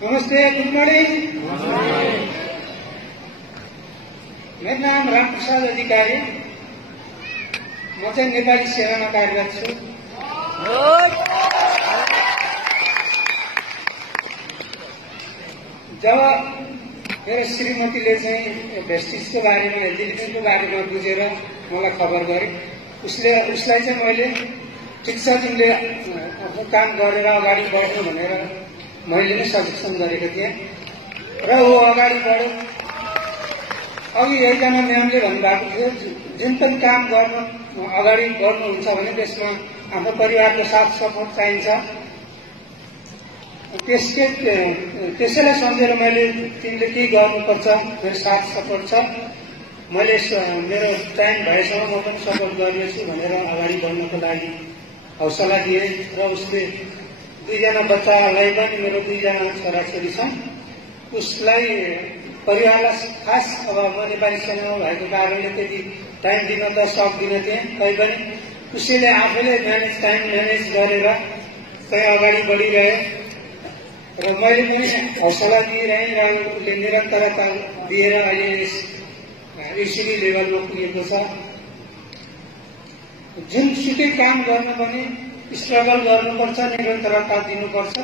नमस्ते, good morning. मेरो नाम रामप्रसाद अधिकारी। म चाहिँ नेपाली सेनामा कार्यरत छु। जब मेरो श्रीमतीले चाहिँ भेस्टिजको बारेमा एलजिबिटीको बारेमा बुझेर मलाई खबर गरे, उसलाई चाहिँ मैले ठिक छ तिमीले आफ्नो काम गरेर अगाडि बढ्नु भनेर मैले नै सजेसन गरेको थिएँ र ऊ अगाडि बढ्यो। अघि एकजना म्यामले भन्नुभएको थियो जुन पनि काम गर्न अगाडि बढ्नुहुन्छ भने त्यसमा आफ्नो परिवारको साथ सपोर्ट चाहिन्छ। त्यसैलाई सम्झेर मैले तिमीले के गर्नुपर्छ, मेरो साथ सपोर्ट छ, मैले मेरो टाइम भएसम्म म पनि सपोर्ट गर्नेछु भनेर अगाडि बढ्नको लागि हौसला दिए र उसले दुईजना बच्चालाई पनि, मेरो दुईजना छोराछोरी छन्, उसलाई परिवारलाई खास अब म नेपाली सेनामा भएको कारणले त्यति टाइम दिन त सक्दिनँ थिएँ, तैपनि उसैले आफैले टाइम म्यानेज गरेर चाहिँ अगाडि बढिरहे र मैले पनि हौसला दिइरहेँ र उसले निरन्तरता दिएर अहिले एसिडी लेभलमा पुगेको छ। जुनसुकै काम गर्न पनि स्ट्रगल गर्नुपर्छ, निरन्तरता दिनुपर्छ।